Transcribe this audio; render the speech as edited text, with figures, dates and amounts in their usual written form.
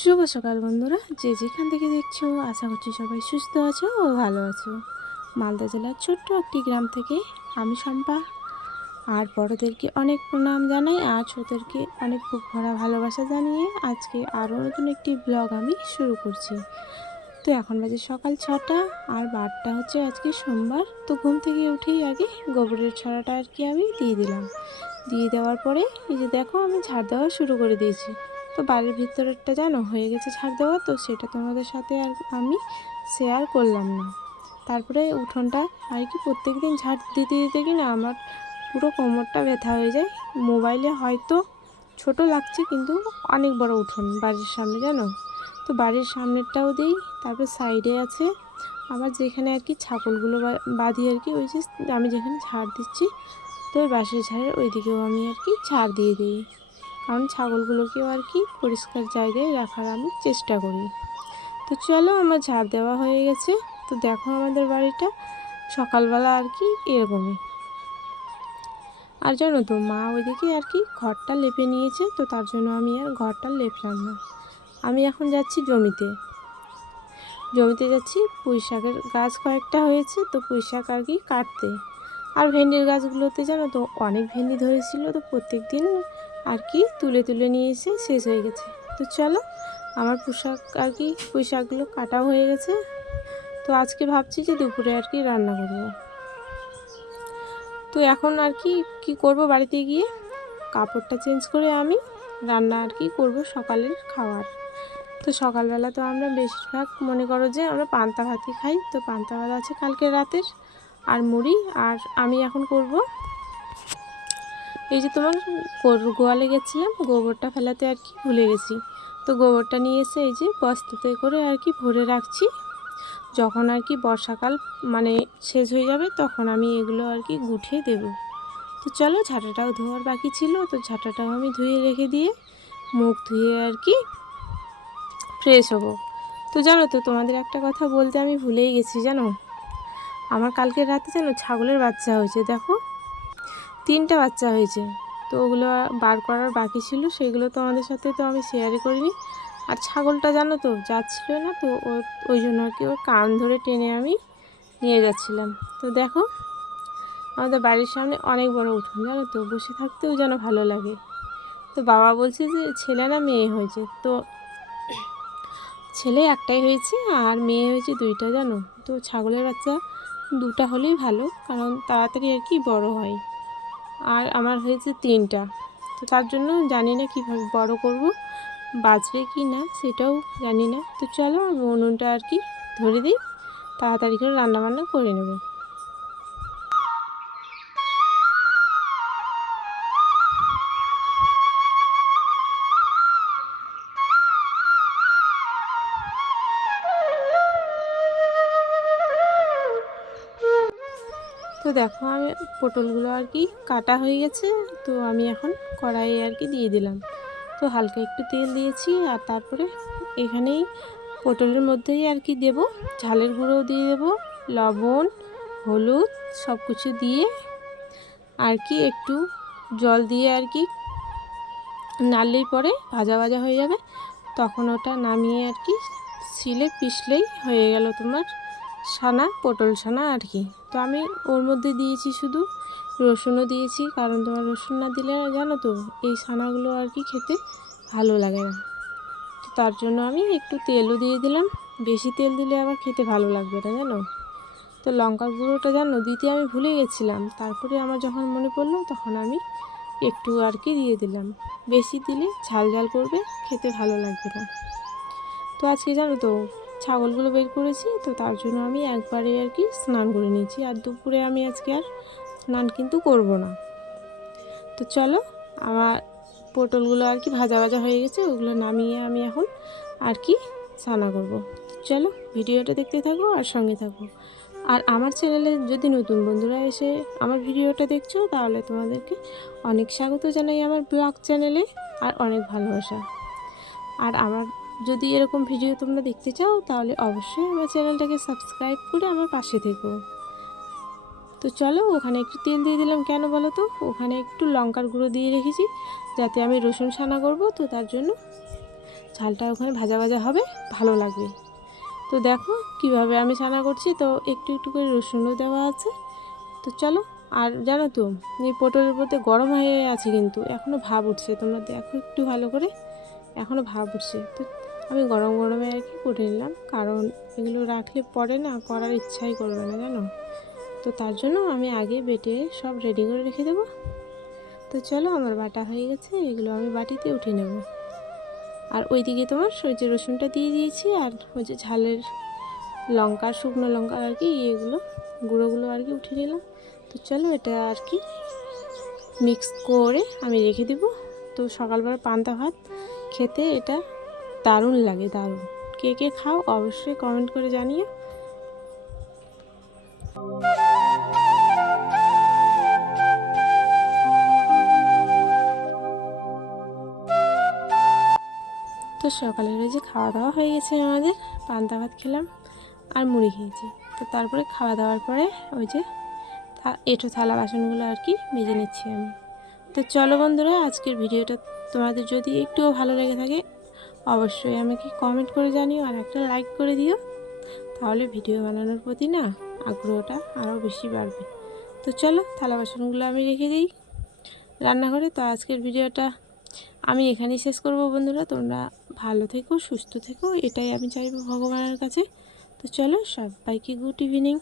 শুভ সকাল বন্ধুরা, যে যেখান থেকে দেখছো আশা করছি সবাই সুস্থ আছো ও ভালো আছো। মালদা জেলার ছোট্ট একটি গ্রাম থেকে আমি শম্পা। আর বড়োদেরকে অনেক প্রণাম জানাই আর ছোটদেরকে অনেক বুক ভরা ভালোবাসা জানিয়ে আজকে আরও নতুন একটি ব্লগ আমি শুরু করছি। তো এখন বাজে সকাল 6টা আর বারটা হচ্ছে আজকে সোমবার। তো ঘুম থেকে উঠেই আগে গোবরের ছড়াটা আর কি আমি দিয়ে দিলাম। দিয়ে দেওয়ার পরে এই যে দেখো আমি ঝাড় দেওয়া শুরু করে দিয়েছি। তো বাড়ির ভিতরেরটা জানো হয়ে গেছে ঝাড় দেওয়া, তো সেটা তোমাদের সাথে আর আমি শেয়ার করলাম না। তারপরে উঠোনটা আর কি প্রত্যেক দিন ঝাড় দিতে দিতে কি না আমার পুরো কোমরটা ব্যথা হয়ে যায়। মোবাইলে হয়তো ছোট লাগছে কিন্তু অনেক বড় উঠোন বাড়ির সামনে জানো। তো বাড়ির সামনেরটাও দিই, তারপর সাইডে আছে আবার যেখানে আর কি ছাগলগুলো বাঁধি আর কি, ওই যে আমি যেখানে ঝাড় দিচ্ছি তো ওই বাঁশের ঝাড়ের ওই দিকেও আমি আর কি ঝাড় দিয়ে দিই, কারণ ছাগলগুলোকেও আর কি পরিষ্কার জায়গায় রাখার আমি চেষ্টা করি। তো চলো আমার ঝাড় দেওয়া হয়ে গেছে। তো দেখো আমাদের বাড়িটা সকালবেলা আর কি এরকমই। আর জানো তো মা ওইদিকে আর কি ঘরটা লেপে নিয়েছে, তো তার জন্য আমি আর ঘরটা লেপলাম না। আমি এখন যাচ্ছি জমিতে যাচ্ছি। পুঁই শাকের গাছ কয়েকটা হয়েছে, তো পুঁই শাক আর কি কাটতে। আর ভেন্ডির গাছগুলোতে জানো তো অনেক ভেন্ডি ধরেছিল, তো প্রত্যেক দিন আর কি তুলে তুলে নিয়ে এসে শেষ হয়ে গেছে। তো চলো আমার পুঁই শাকগুলো কাটা হয়ে গেছে। তো আজকে ভাবছি যে দুপুরে আর কি রান্না করব। তো এখন আর কি করব, বাড়িতে গিয়ে কাপড়টা চেঞ্জ করে আমি রান্না আর কি করব সকালের খাবার। তো সকালবেলা তো আমরা বেশিরভাগ মনে করো যে আমরা পান্তা ভাতই খাই। তো পান্তা ভাত আছে কালকে রাতের আর মুড়ি। আর আমি এখন করব এই যে তোমার গোয়ালে গেছিলাম গোবরটা ফেলাতে আর কি ভুলে গেছি। তো গোবরটা নিয়ে এসে এই যে বস্তাতে করে আর কি ভরে রাখছি। যখন আর কি বর্ষাকাল মানে শেষ হয়ে যাবে তখন আমি এগুলো আর কি গুছিয়ে দেব। তো চলো ঝাঁটাটাও ধোয়ার বাকি ছিল, তো ঝাঁটাটাও আমি ধুয়ে রেখে দিয়ে মুখ ধুয়ে আর কি ফ্রেশ হব। তো জানো তো তোমাদের একটা কথা বলতে আমি ভুলেই গেছি জানো, আমার কালকে রাতে জানো ছাগলের বাচ্চা হয়েছে, দেখো 3টা বাচ্চা হয়েছে। তো ওগুলো বার করার বাকি ছিল, সেগুলো তো আমাদের সাথে তো আমি শেয়ারই করিনি। আর ছাগলটা জানো তো যাচ্ছিল না, তো ওই জন্য আর কি ওর কান ধরে টেনে আমি নিয়ে যাচ্ছিলাম। তো দেখো আমাদের বাড়ির সামনে অনেক বড় উঠোন জানো তো, বসে থাকতেও যেন ভালো লাগে। তো বাবা বলছে যে ছেলে না মেয়ে হয়েছে, তো ছেলে একটাই হয়েছে আর মেয়ে হয়েছে 2টা জানো। তো ছাগলের বাচ্চা 2টা হলেই ভালো, কারণ তাড়াতাড়ি আর কি বড় হয়। আর আমার হয়েছে 3টা। তো তার জন্য জানি না কীভাবে বড় করব, বাঁচবে কি না সেটাও জানি না। তো চলো আমি উনুনটা আর কি ধরে দিই, তাড়াতাড়ি করে রান্নাবান্না করে নেব। তো দেখো আমি পটলগুলো আর কি কাটা হয়ে গেছে, তো আমি এখন কড়াইয়ে আর কি দিয়ে দিলাম। তো হালকা একটু তেল দিয়েছি আর তারপরে এখানেই পটলের মধ্যেই আর কি দেব ঝালের গুঁড়ো দিয়ে দেব, লবণ, হলুদ সব কিছু দিয়ে আর কি একটু জল দিয়ে আর কি নাড়লেই পরে ভাজা ভাজা হয়ে যাবে। তখন ওটা নামিয়ে আর কি শিলে পিষলেই হয়ে গেল তোমার পটল ছানা আর কি। তো আমি ওর মধ্যে দিয়েছি শুধু রসুনও দিয়েছি, কারণ তোমার রসুন না দিলে জানো তো এই ছানাগুলো আর কি খেতে ভালো লাগে না। তো তার জন্য আমি একটু তেলও দিয়ে দিলাম, বেশি তেল দিলে আবার খেতে ভালো লাগবে না জানো। তো লঙ্কার গুঁড়োটা জানো দিতে আমি ভুলে গেছিলাম, তারপরে আমার যখন মনে পড়লো তখন আমি একটু আর কি দিয়ে দিলাম। বেশি দিলে ঝাল ঝাল করবে, খেতে ভালো লাগবে না। তো আজকে জানো তো ছাগলগুলো বের করেছি, তো তার জন্য আমি একবারে আর কি স্নান করে নিয়েছি। আর দুপুরে আমি আজকে আর স্নান কিন্তু করব না। তো চলো আমার পটলগুলো আর কি ভাজা ভাজা হয়ে গেছে, ওগুলো নামিয়ে আমি এখন আর কি স্নান করব। চলো ভিডিওটা দেখতে থাকো আর সঙ্গে থাকো। আর আমার চ্যানেলে যদি নতুন বন্ধুরা এসে আমার ভিডিওটা দেখছো তাহলে তোমাদেরকে অনেক স্বাগত জানাই আমার ব্লগ চ্যানেলে আর অনেক ভালোবাসা। আর আমার যদি এরকম ভিডিও তোমরা দেখতে চাও তাহলে অবশ্যই আমার চ্যানেলটাকে সাবস্ক্রাইব করে আমার পাশে থেকো। তো চলো ওখানে একটু তেল দিয়ে দিলাম, কেন বলো তো ওখানে একটু লঙ্কার গুঁড়ো দিয়ে রেখেছি যাতে আমি রসুন ছানা করব, তো তার জন্য ঝালটা ওখানে ভাজা ভাজা হবে, ভালো লাগবে। তো দেখো কিভাবে আমি ছানা করছি, তো একটু একটু করে রসুনও দেওয়া আছে। তো চলো, আর জানো তো এই পটলের মধ্যে গরম হয়ে আছে, কিন্তু এখনও ভাব উঠছে, তোমরা দেখো একটু ভালো করে, এখনও ভাব উঠছে। তো আমি গরম গরমে আর কি করে নিলাম, কারণ এগুলো রাখলে পরে না করার ইচ্ছাই করবে না জানো। তো তার জন্য আমি আগে বেটে সব রেডি করে রেখে দেবো। তো চলো, আমার বাটা হয়ে গেছে, এগুলো আমি বাটিতে উঠিয়ে নেব। আর ওইদিকে তোমার ওই যে রসুনটা দিয়ে দিয়েছি, আর ওই যে ঝালের লঙ্কা, শুকনো লঙ্কা আর কি, এগুলো গুঁড়োগুলো আর কি উঠিয়ে নিলাম। তো চলো, এটা আর কি মিক্স করে আমি রেখে দেবো। তো সকালবেলা পান্তা ভাত খেতে এটা দারুণ লাগে, দারুণ। কে কে খাও অবশ্যই কমেন্ট করে জানিও। তো সকালের ওই যে খাওয়া দাওয়া হয়ে গেছে আমাদের, পান্তা ভাত খেলাম আর মুড়ি খেয়েছি। তো তারপরে খাওয়া দাওয়ার পরে ওই যে এঁঠো থালা বাসনগুলো আর কি মেজে নিচ্ছি আমি। তো চলো বন্ধুরা, আজকের ভিডিওটা তোমাদের যদি একটুও ভালো লেগে থাকে অবশ্যই আমাকে কমেন্ট করে জানিও, আর একটা লাইক করে দিও, তাহলে ভিডিও বানানোর প্রতি না আগ্রহটা আরও বেশি বাড়বে। তো চলো, থালা বাসনগুলো আমি রেখে দিই রান্নাঘরে। তো আজকের ভিডিওটা আমি এখানেই শেষ করব বন্ধুরা, তোমরা ভালো থেকো, সুস্থ থেকো, এটাই আমি চাইবো ভগবানের কাছে। তো চলো, সবাইকে গুড ইভিনিং।